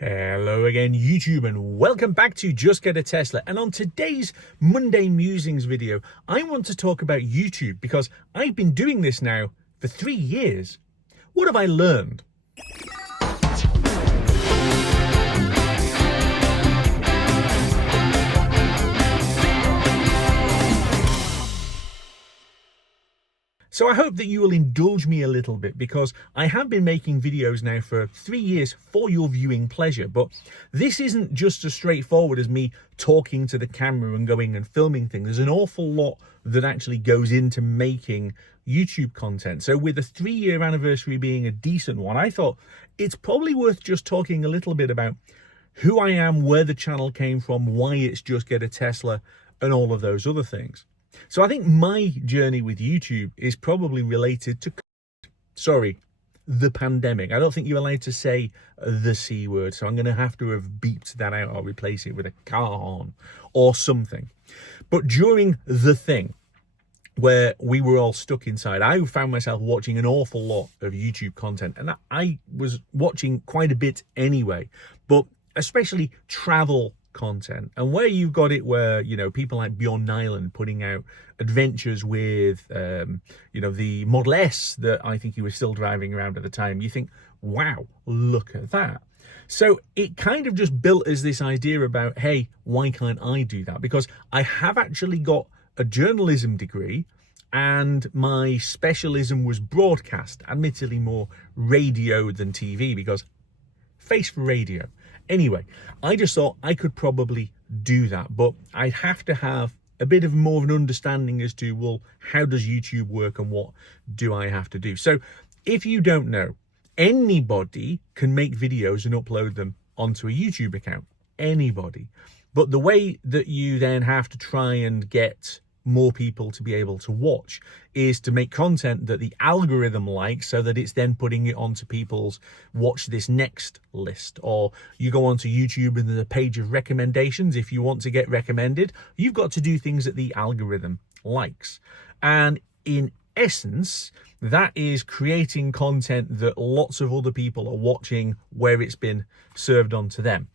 Hello again, YouTube, and welcome back to Just Get a Tesla. And on today's Monday Musings video, I want to talk about YouTube because I've been doing this now for 3 years. What have I learned? So I hope that you will indulge me a little bit because I have been making videos now for 3 years for your viewing pleasure. But this isn't just as straightforward as me talking to the camera and going and filming things. There's an awful lot that actually goes into making YouTube content. So with the 3-year anniversary being a decent one, I thought it's probably worth just talking a little bit about who I am, where the channel came from, why it's Just Get a Tesla, and all of those other things. So I think my journey with YouTube is probably related to, the pandemic. I don't think you're allowed to say the C word, so I'm going to have beeped that out or replace it with a car horn or something. But during the thing where we were all stuck inside, I found myself watching an awful lot of YouTube content, and I was watching quite a bit anyway, but especially travel content, and where you've got it where, you know, people like Bjorn Nyland putting out adventures with the Model S that I think he was still driving around at the time, you think, wow, look at that. So it kind of just built as this idea about, hey, why can't I do that? Because I have actually got a journalism degree and my specialism was broadcast, admittedly more radio than TV because face for radio. Anyway, I just thought I could probably do that, but I'd have to have a bit of more of an understanding as to, well, how does YouTube work and what do I have to do? So if you don't know, anybody can make videos and upload them onto a YouTube account, anybody. But the way that you then have to try and get more people to be able to watch is to make content that the algorithm likes, so that it's then putting it onto people's watch this next list. Or you go onto YouTube and there's a page of recommendations. If you want to get recommended, you've got to do things that the algorithm likes. And in essence, that is creating content that lots of other people are watching where it's been served onto them.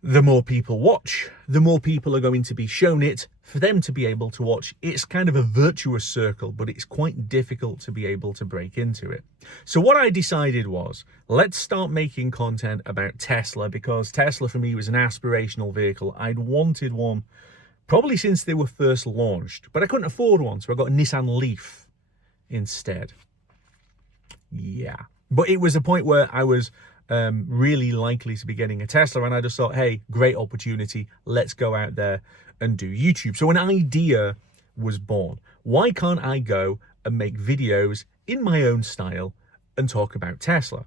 The more people watch, the more people are going to be shown it for them to be able to watch. It's kind of a virtuous circle, but it's quite difficult to be able to break into it. So what I decided was, let's start making content about Tesla, because Tesla for me was an aspirational vehicle. I'd wanted one probably since they were first launched, but I couldn't afford one, so I got a Nissan Leaf instead. Yeah, but it was a point where I was really likely to be getting a Tesla, and I just thought, hey, great opportunity, let's go out there and do YouTube. So an idea was born. Why can't I go and make videos in my own style and talk about Tesla?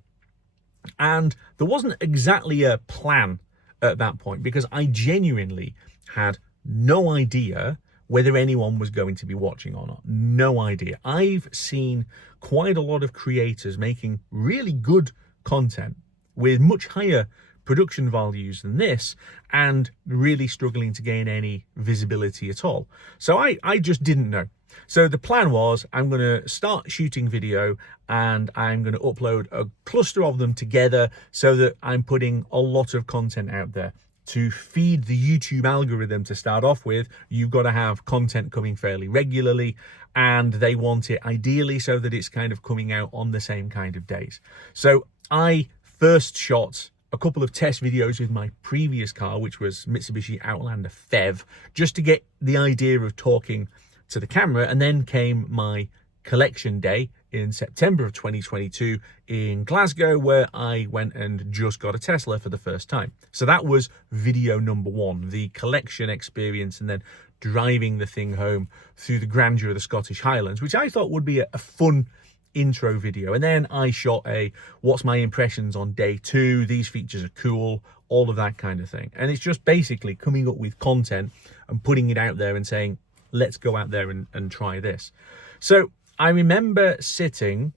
And there wasn't exactly a plan at that point, because I genuinely had no idea whether anyone was going to be watching or not. No idea. I've seen quite a lot of creators making really good content with much higher production values than this and really struggling to gain any visibility at all. So I just didn't know. So the plan was, I'm going to start shooting video and I'm going to upload a cluster of them together so that I'm putting a lot of content out there. To feed the YouTube algorithm to start off with, you've got to have content coming fairly regularly, and they want it ideally so that it's kind of coming out on the same kind of days. So I first shot a couple of test videos with my previous car, which was Mitsubishi Outlander PHEV, just to get the idea of talking to the camera. And then came my collection day in September of 2022 in Glasgow, where I went and just got a Tesla for the first time. So that was video number one, the collection experience, and then driving the thing home through the grandeur of the Scottish Highlands, which I thought would be a fun intro video. And then I shot a what's my impressions on day 2, these features are cool, all of that kind of thing. And it's just basically coming up with content and putting it out there and saying, let's go out there and try this. So I remember sitting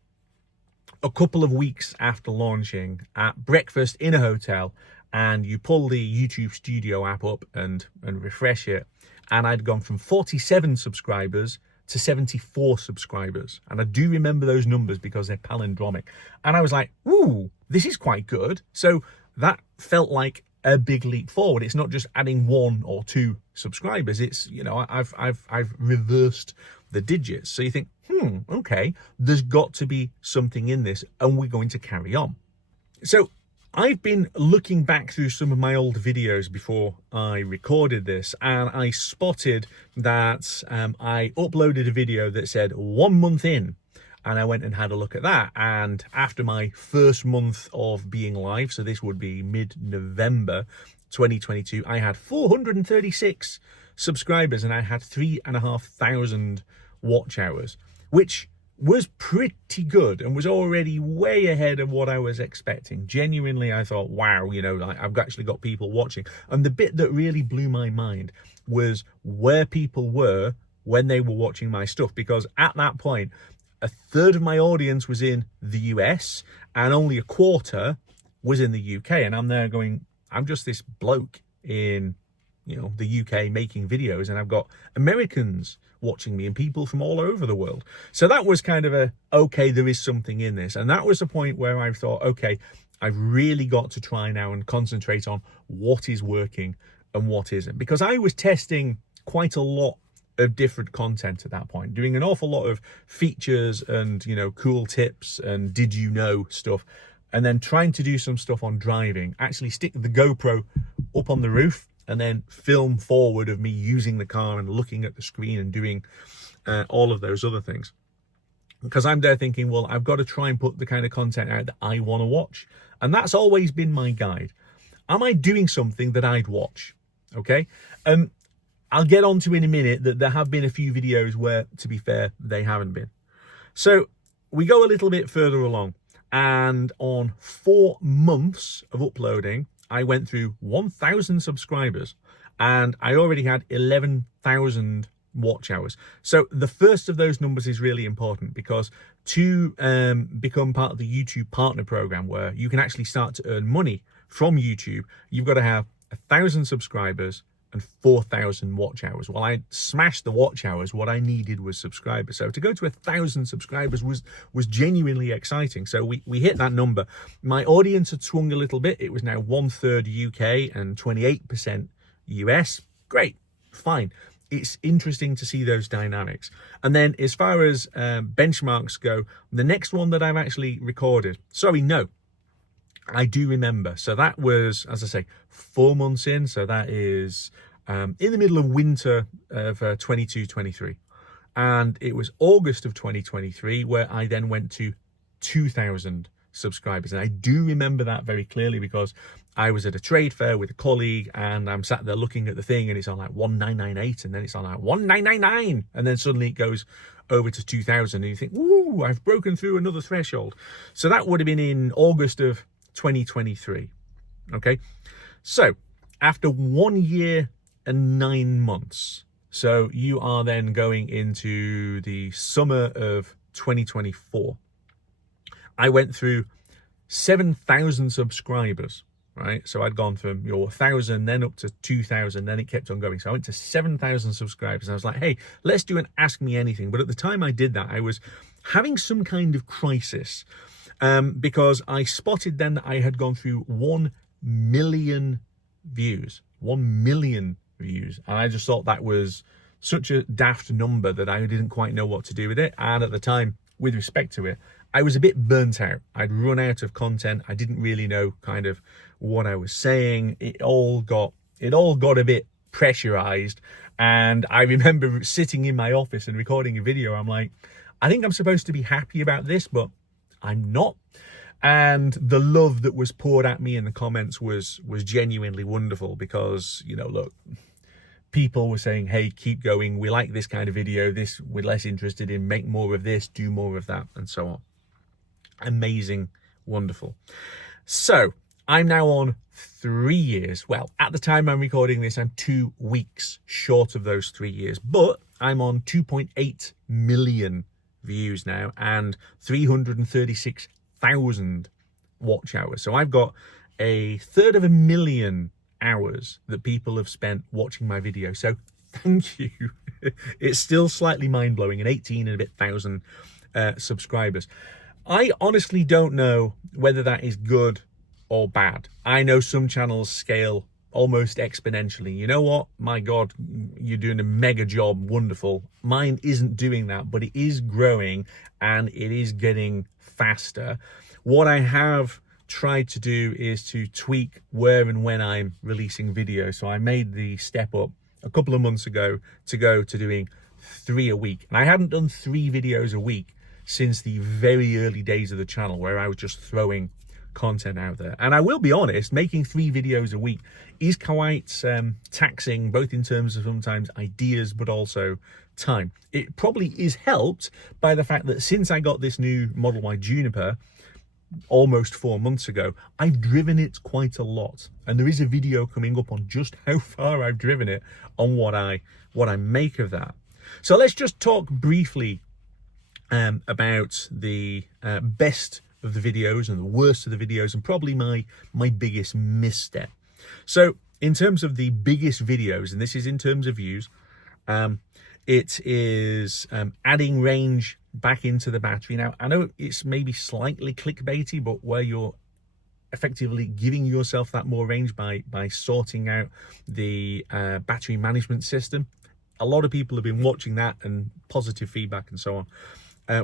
a couple of weeks after launching at breakfast in a hotel, and you pull the YouTube Studio app up and refresh it, and I'd gone from 47 subscribers to 74 subscribers. And I do remember those numbers because they're palindromic. And I was like, ooh, this is quite good. So that felt like a big leap forward. It's not just adding 1 or 2 subscribers. It's, you know, I've reversed the digits. So you think, okay, there's got to be something in this, and we're going to carry on. So I've been looking back through some of my old videos before I recorded this, and I spotted that I uploaded a video that said 1 month in, and I went and had a look at that. And after my first month of being live, so this would be mid-November 2022, I had 436 subscribers and I had 3,500 watch hours, which was pretty good and was already way ahead of what I was expecting. Genuinely, I thought, wow, you know, I've actually got people watching. And the bit that really blew my mind was where people were when they were watching my stuff, because at that point, a third of my audience was in the US and only a quarter was in the UK. And I'm there going, I'm just this bloke in, you know, the UK making videos, and I've got Americans watching me and people from all over the world. So that was kind of okay, there is something in this. And that was the point where I thought, okay, I've really got to try now and concentrate on what is working and what isn't. Because I was testing quite a lot of different content at that point, doing an awful lot of features and, you know, cool tips and did you know stuff, and then trying to do some stuff on driving, actually stick the GoPro up on the roof and then film forward of me using the car and looking at the screen and doing all of those other things. Because I'm there thinking, well, I've got to try and put the kind of content out that I want to watch. And that's always been my guide. Am I doing something that I'd watch? Okay. I'll get onto in a minute that there have been a few videos where, to be fair, they haven't been. So we go a little bit further along, and on 4 months of uploading, I went through 1,000 subscribers and I already had 11,000 watch hours. So the first of those numbers is really important, because to become part of the YouTube partner program, where you can actually start to earn money from YouTube, you've got to have 1,000 subscribers and 4,000 watch hours. Well, I smashed the watch hours. What I needed was subscribers. So to go to 1,000 subscribers was genuinely exciting. So we hit that number. My audience had swung a little bit. It was now 1/3 UK and 28% US. Great, fine. It's interesting to see those dynamics. And then as far as benchmarks go, the next one that I've actually recorded, I do remember. So that was, as I say, 4 months in. So that is in the middle of winter of 22-23. And it was August of 2023 where I then went to 2,000 subscribers. And I do remember that very clearly, because I was at a trade fair with a colleague and I'm sat there looking at the thing and it's on like 1998 and then it's on like 1999. And then suddenly it goes over to 2,000 and you think, woo, I've broken through another threshold. So that would have been in August of 2023. Okay, so after 1 year and 9 months, so you are then going into the summer of 2024, I went through 7,000 subscribers, right? So I'd gone from your 1,000 then up to 2,000, then it kept on going. So I went to 7,000 subscribers. I was like, hey, let's do an Ask Me Anything. But at the time I did that, I was having some kind of crisis, because I spotted then that I had gone through 1 million views. 1 million views. And I just thought that was such a daft number that I didn't quite know what to do with it. And at the time, with respect to it, I was a bit burnt out. I'd run out of content. I didn't really know kind of what I was saying. It all got a bit pressurized. And I remember sitting in my office and recording a video. I'm like, I think I'm supposed to be happy about this, but I'm not. And the love that was poured at me in the comments was genuinely wonderful, because, you know, look, people were saying, hey, keep going. We like this kind of video. This we're less interested in. Make more of this, do more of that, and so on. Amazing, wonderful. So I'm now on 3 years. Well, at the time I'm recording this, I'm 2 weeks short of those 3 years, but I'm on 2.8 million views now and 336,000 watch hours. So I've got 1/3 hours that people have spent watching my video. So thank you. It's still slightly mind-blowing, and 18 and a bit thousand subscribers. I honestly don't know whether that is good or bad. I know some channels scale almost exponentially. You know what? My God, you're doing a mega job. Wonderful. Mine isn't doing that, but it is growing and it is getting faster. What I have tried to do is to tweak where and when I'm releasing videos. So I made the step up a couple of months ago to go to doing 3 a week. And I hadn't done 3 videos a week since the very early days of the channel, where I was just throwing content out there. And I will be honest, making 3 videos a week is quite taxing, both in terms of sometimes ideas but also time. It probably is helped by the fact that since I got this new Model Y Juniper almost 4 months ago, I've driven it quite a lot, and there is a video coming up on just how far I've driven it, on what I make of that. So let's just talk briefly about the best of the videos and the worst of the videos, and probably my biggest misstep. So in terms of the biggest videos, and this is in terms of views, it is adding range back into the battery. Now, I know it's maybe slightly clickbaity, but where you're effectively giving yourself that more range by sorting out the battery management system. A lot of people have been watching that and positive feedback and so on.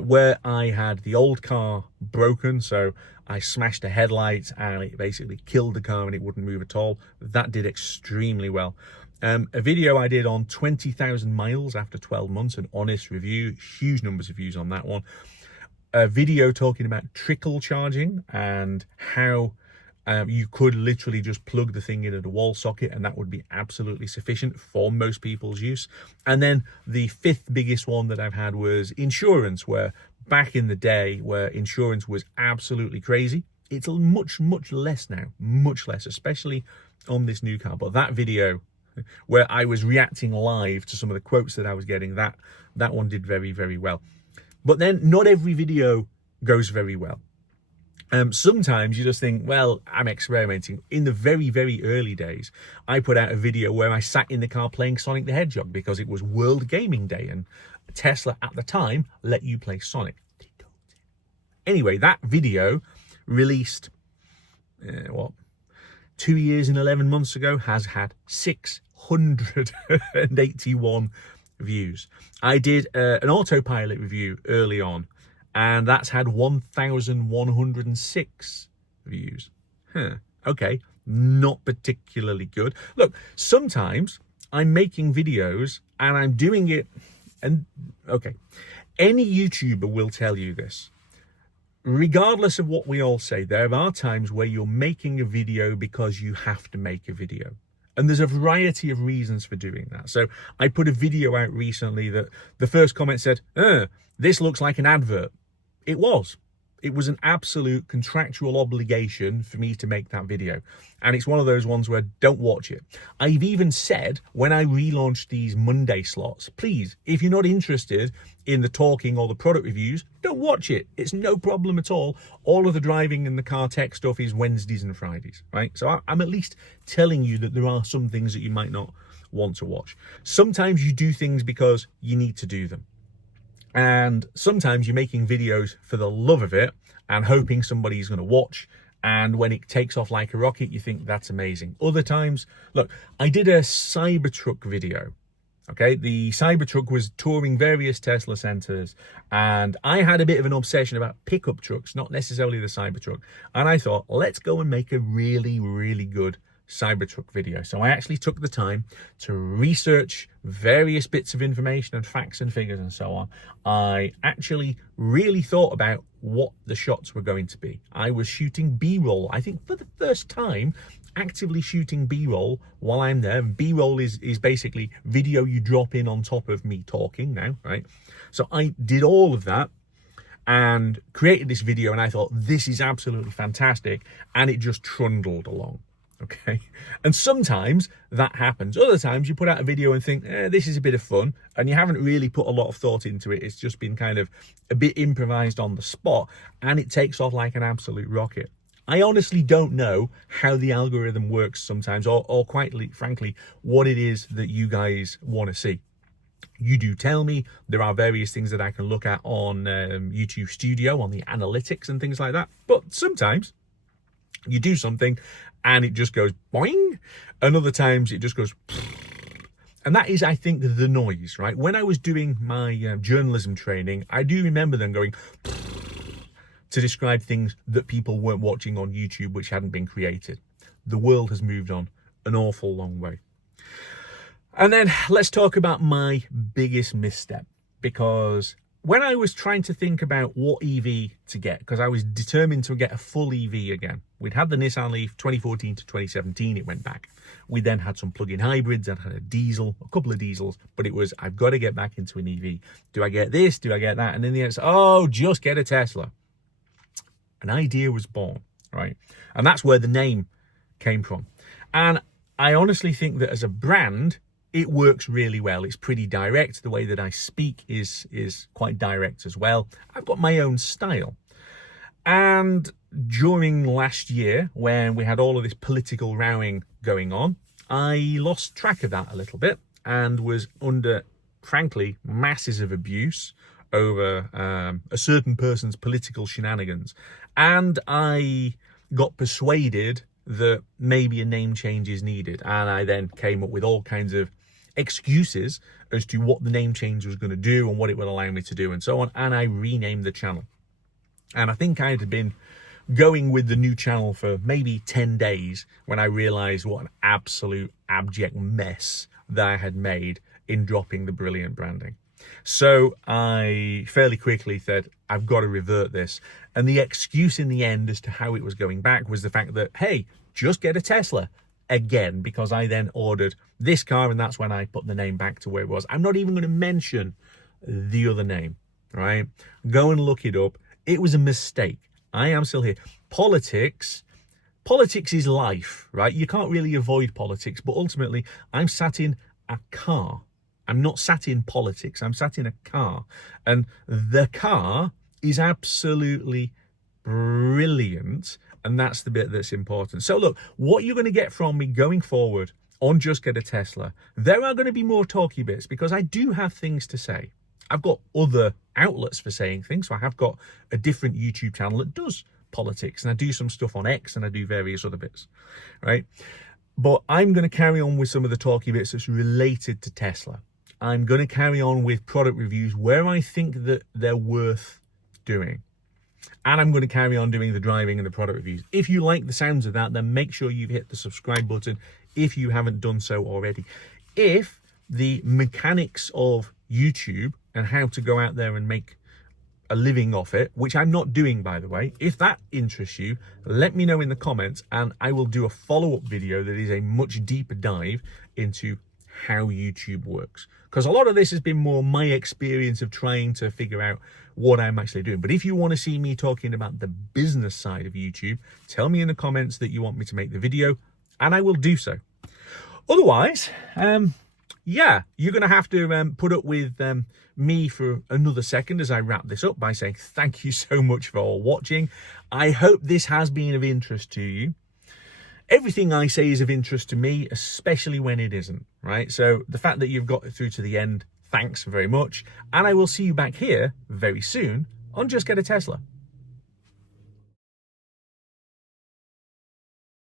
Where I had the old car broken, so I smashed a headlight and it basically killed the car and it wouldn't move at all. That did extremely well. A video I did on 20,000 miles after 12 months, an honest review, huge numbers of views on that one. A video talking about trickle charging and how you could literally just plug the thing into the wall socket and that would be absolutely sufficient for most people's use. And then the 5th biggest one that I've had was insurance, where back in the day where insurance was absolutely crazy, it's much less now, much less, especially on this new car. But that video where I was reacting live to some of the quotes that I was getting, that one did very well. But then not every video goes very well. Sometimes you just think, well, I'm experimenting. In the very early days, I put out a video where I sat in the car playing Sonic the Hedgehog because it was World Gaming Day and Tesla at the time let you play Sonic. Anyway, that video released, 2 years and 11 months ago, has had 681 views. I did an autopilot review early on, and that's had 1,106 views. Okay, not particularly good. Look, sometimes I'm making videos and I'm doing it, and okay, any YouTuber will tell you this. Regardless of what we all say, there are times where you're making a video because you have to make a video. And there's a variety of reasons for doing that. So I put a video out recently that the first comment said, this looks like an advert. It was an absolute contractual obligation for me to make that video. And it's one of those ones where don't watch it. I've even said when I relaunch these Monday slots, please, if you're not interested in the talking or the product reviews, don't watch it. It's no problem at all. All of the driving and the car tech stuff is Wednesdays and Fridays, right? So I'm at least telling you that there are some things that you might not want to watch. Sometimes you do things because you need to do them. And sometimes you're making videos for the love of it and hoping somebody's going to watch. And when it takes off like a rocket, you think that's amazing. Other times, look, I did a Cybertruck video. Okay, the Cybertruck was touring various Tesla centers, and I had a bit of an obsession about pickup trucks, not necessarily the Cybertruck. And I thought, let's go and make a really good Cybertruck video. So I actually took the time to research various bits of information and facts and figures and so on. I actually really thought about what the shots were going to be. I was shooting B-roll, I think for the first time, actively shooting B-roll while I'm there. B-roll is basically video you drop in on top of me talking now, right? So I did all of that and created this video, and I thought, this is absolutely fantastic, and it just trundled along. Okay, and sometimes that happens. Other times you put out a video and think, this is a bit of fun, and you haven't really put a lot of thought into it. It's just been kind of a bit improvised on the spot, and it takes off like an absolute rocket. I honestly don't know how the algorithm works sometimes, or quite frankly, what it is that you guys want to see. You do tell me. There are various things that I can look at on YouTube Studio, on the analytics and things like that. But sometimes You do something and it just goes boing, and other times it just goes. And that is, I think, the noise, right? When I was doing my journalism training, I do remember them going to describe things that people weren't watching on YouTube, which hadn't been created. The world has moved on an awful long way. And then let's talk about my biggest misstep, because when I was trying to think about what EV to get, because I was determined to get a full EV again. We'd had the Nissan Leaf 2014 to 2017, it went back. We then had some plug-in hybrids, I had a diesel, a couple of diesels, but it was, I've got to get back into an EV. Do I get this? Do I get that? And in the end, oh, just get a Tesla. An idea was born, right? And that's where the name came from. And I honestly think that as a brand, it works really well. It's pretty direct. The way that I speak is quite direct as well. I've got my own style. And during last year, when we had all of this political rowing going on, I lost track of that a little bit and was under, frankly, masses of abuse over a certain person's political shenanigans. And I got persuaded that maybe a name change is needed. And I then came up with all kinds of excuses as to what the name change was going to do and what it would allow me to do and so on. And I renamed the channel. And I think I had been going with the new channel for maybe 10 days when I realized what an absolute abject mess that I had made in dropping the brilliant branding. So I fairly quickly said, I've got to revert this. And the excuse in the end as to how it was going back was the fact that, hey, just get a Tesla again, because I then ordered this car and that's when I put the name back to where it was. I'm not even going to mention the other name, right? Go and look it up. It was a mistake. I am still here. Politics is life, right? You can't really avoid politics, but ultimately I'm sat in a car. I'm not sat in politics. I'm sat in a car, and the car is absolutely brilliant. And that's the bit that's important. So look, what you're going to get from me going forward on Just Get a Tesla, there are going to be more talky bits because I do have things to say. I've got other outlets for saying things. So I have got a different YouTube channel that does politics, and I do some stuff on X, and I do various other bits, right? But I'm going to carry on with some of the talky bits that's related to Tesla. I'm going to carry on with product reviews where I think that they're worth doing. And I'm going to carry on doing the driving and the product reviews. If you like the sounds of that, then make sure you've hit the subscribe button if you haven't done so already. If the mechanics of YouTube and how to go out there and make a living off it, which I'm not doing, by the way, if that interests you, let me know in the comments and I will do a follow-up video that is a much deeper dive into how YouTube works. Because a lot of this has been more my experience of trying to figure out what I'm actually doing. But if you want to see me talking about the business side of YouTube, tell me in the comments that you want me to make the video and I will do so. Otherwise, yeah, you're going to have to put up with me for another second as I wrap this up by saying thank you so much for watching. I hope this has been of interest to you. Everything I say is of interest to me, especially when it isn't, right? So the fact that you've got through to the end, thanks very much. And I will see you back here very soon on Just Get a Tesla.